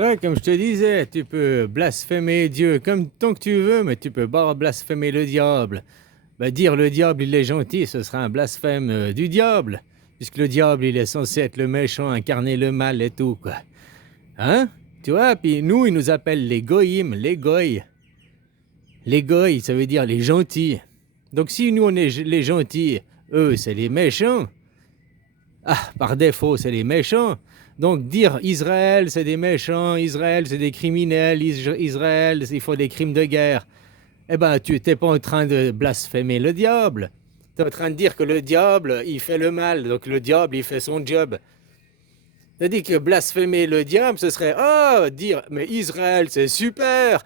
Ouais, comme je te disais, tu peux blasphémer Dieu comme tant que tu veux, mais tu peux pas blasphémer le diable. Bah, dire le diable il est gentil, ce sera un blasphème du diable, puisque le diable il est censé être le méchant, incarner le mal et tout, quoi. Hein? Tu vois, puis nous, ils nous appellent les goïms, les goïs. Les goïs, ça veut dire les gentils. Donc si nous on est les gentils, eux c'est les méchants. Ah, par défaut, c'est les méchants. Donc dire Israël, c'est des méchants, Israël, c'est des criminels, Israël, il faut des crimes de guerre. Eh ben, tu n'es pas en train de blasphémer le diable. Tu es en train de dire que le diable, il fait le mal. Donc le diable, il fait son job. C'est-à-dire que blasphémer le diable, ce serait dire mais Israël c'est super,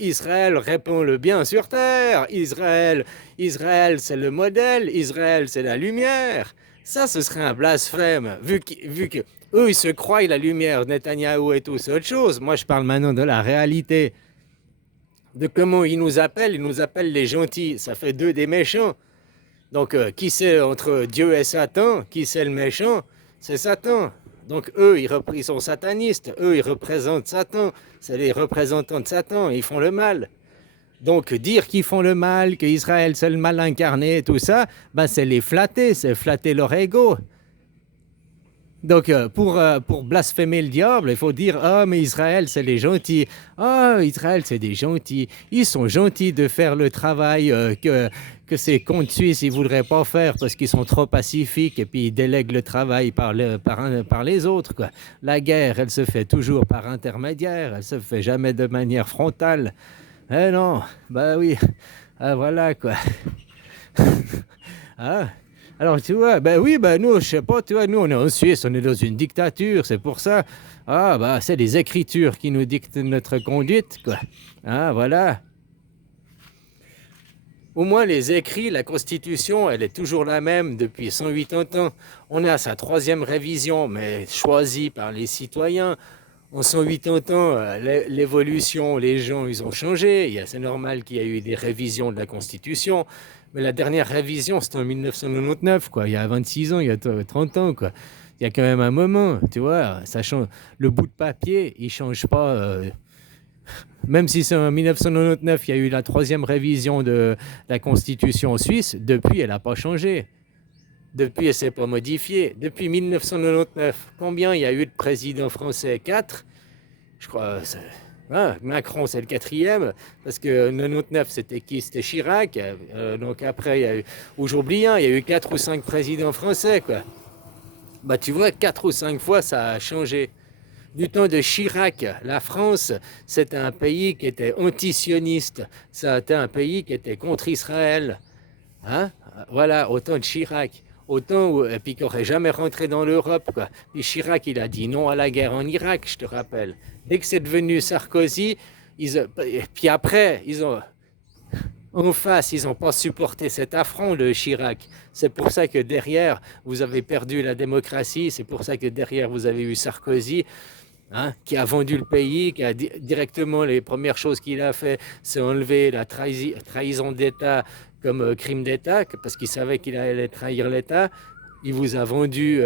Israël répand le bien sur terre, Israël c'est le modèle, Israël c'est la lumière. Ça, ce serait un blasphème, vu que eux ils se croient la lumière, Netanyahou et tout, c'est autre chose. Moi je parle maintenant de la réalité, de comment ils nous appellent les gentils, ça fait d'eux des méchants. Donc qui c'est entre Dieu et Satan, qui c'est le méchant? C'est Satan. Donc eux, ils sont satanistes, eux, ils représentent Satan, c'est les représentants de Satan, ils font le mal. Donc dire qu'ils font le mal, qu'Israël c'est le mal incarné, tout ça, ben c'est les flatter, c'est flatter leur ego. Donc pour blasphémer le diable, il faut dire « Ah, mais Israël, c'est les gentils. Ah, Israël, c'est des gentils. Ils sont gentils de faire le travail que ces comptes suisses ne voudraient pas faire parce qu'ils sont trop pacifiques et puis ils délèguent le travail par les autres. Quoi. La guerre, elle se fait toujours par intermédiaire, elle se fait jamais de manière frontale. Eh non, bah oui, ah, voilà quoi. Ah. Alors, tu vois, ben oui, ben nous, je sais pas, tu vois, nous, on est en Suisse, on est dans une dictature, c'est pour ça. Ah, bah, c'est les écritures qui nous dictent notre conduite, quoi. Ah, voilà. Au moins, les écrits, la Constitution, elle est toujours la même depuis 180 ans. On est à sa 3e révision, mais choisie par les citoyens. En 180 ans, l'évolution, les gens, ils ont changé. C'est normal qu'il y ait eu des révisions de la Constitution. Mais la dernière révision, c'était en 1999, quoi. Il y a 26 ans, il y a 30 ans, quoi. Il y a quand même un moment, tu vois. Ça change. Le bout de papier, il ne change pas. Même si c'est en 1999, il y a eu la 3e révision de la Constitution en Suisse, depuis, elle n'a pas changé. Depuis, elle ne s'est pas modifiée. Depuis 1999, combien il y a eu de présidents français? 4. Je crois. Macron, c'est le 4e, parce que 99, c'était qui? C'était Chirac. Donc après, il y a eu, ou j'oublie un, il y a eu 4 ou 5 présidents français, quoi. Bah tu vois, 4 ou 5 fois, ça a changé. Du temps de Chirac, la France, c'était un pays qui était antisioniste. C'était un pays qui était contre Israël. Hein? Voilà, au temps de Chirac. Et puis qui n'aurait jamais rentré dans l'Europe, quoi. Puis Chirac, il a dit non à la guerre en Irak, je te rappelle. Dès que c'est devenu Sarkozy, puis après, en face, ils n'ont pas supporté cet affront de Chirac. C'est pour ça que derrière, vous avez perdu la démocratie, c'est pour ça que derrière, vous avez eu Sarkozy, hein, qui a vendu le pays, qui a directement, les premières choses qu'il a fait, c'est enlever la trahison d'État comme crime d'État, parce qu'il savait qu'il allait trahir l'État. Il vous a vendu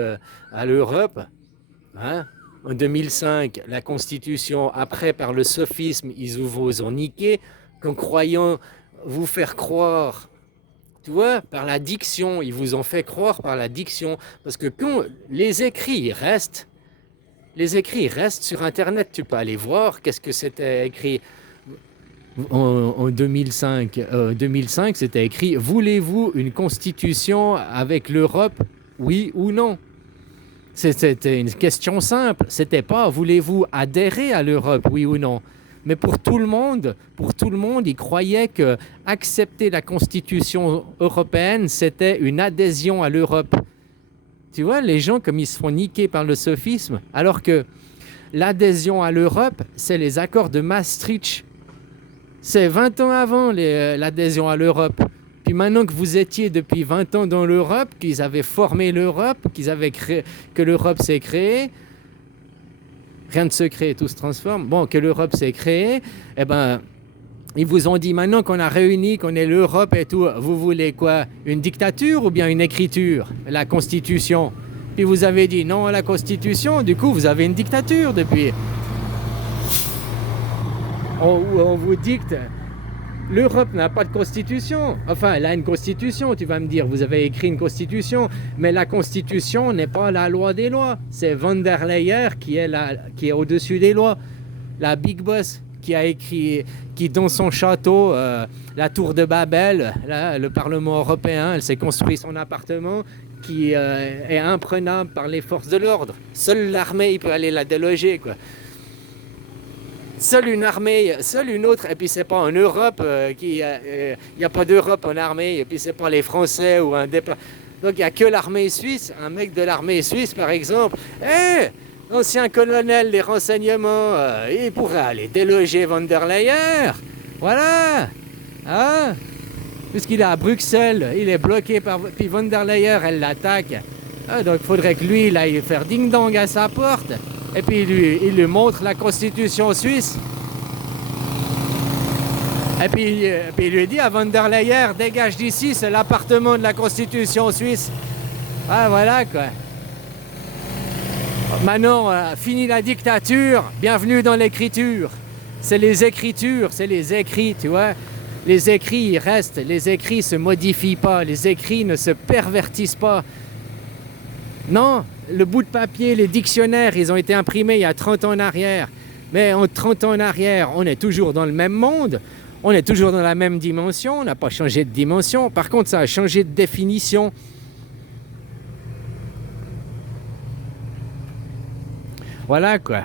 à l'Europe. Hein. En 2005, la Constitution, après, par le sophisme, ils vous ont niqué, qu'en croyant vous faire croire, tu vois, par la diction, ils vous ont fait croire par la diction, parce que quand les écrits restent sur Internet, tu peux aller voir qu'est-ce que c'était écrit. En 2005, 2005, c'était écrit « Voulez-vous une constitution avec l'Europe, oui ou non ?» C'était une question simple. C'était pas « Voulez-vous adhérer à l'Europe, oui ou non ?» Mais pour tout le monde, ils croyaient que accepter la constitution européenne, c'était une adhésion à l'Europe. Tu vois, les gens, comme ils se font niquer par le sophisme, alors que l'adhésion à l'Europe, c'est les accords de Maastricht. C'est 20 ans avant l'adhésion à l'Europe. Puis maintenant que vous étiez depuis 20 ans dans l'Europe, qu'ils avaient formé l'Europe, que l'Europe s'est créée, rien ne se crée, tout se transforme. Bon, que l'Europe s'est créée, eh ben, ils vous ont dit maintenant qu'on a réuni, qu'on est l'Europe et tout, vous voulez quoi? Une dictature ou bien une écriture? La Constitution. Puis vous avez dit non à la Constitution, du coup vous avez une dictature depuis. où on vous dicte. L'Europe n'a pas de constitution. Enfin, elle a une constitution, tu vas me dire. Vous avez écrit une constitution. Mais la constitution n'est pas la loi des lois. C'est von der Leyen qui est au-dessus des lois. La Big Boss qui a écrit, qui dans son château, la tour de Babel, là, le Parlement européen, elle s'est construit son appartement qui est imprenable par les forces de l'ordre. Seule l'armée peut aller la déloger, quoi. Seule une armée, seule une autre, et puis c'est pas en Europe, il n'y a pas d'Europe en armée, et puis c'est pas les Français ou un départ. Donc il n'y a que l'armée suisse, un mec de l'armée suisse par exemple, ancien colonel des renseignements, il pourrait aller déloger von der Leyen, voilà, hein, puisqu'il est à Bruxelles, il est bloqué par, puis von der Leyen, elle l'attaque, donc il faudrait que lui, il aille faire ding-dong à sa porte. Et puis il lui montre la constitution suisse. Et puis il lui dit à von der Leyen, dégage d'ici, c'est l'appartement de la constitution suisse. Ah voilà quoi. Maintenant, fini la dictature, bienvenue dans l'écriture. C'est les écritures, c'est les écrits, tu vois. Les écrits, ils restent, les écrits ne se modifient pas, les écrits ne se pervertissent pas. Non, le bout de papier, les dictionnaires, ils ont été imprimés il y a 30 ans en arrière. Mais en 30 ans en arrière, on est toujours dans le même monde, on est toujours dans la même dimension, on n'a pas changé de dimension. Par contre, ça a changé de définition. Voilà quoi.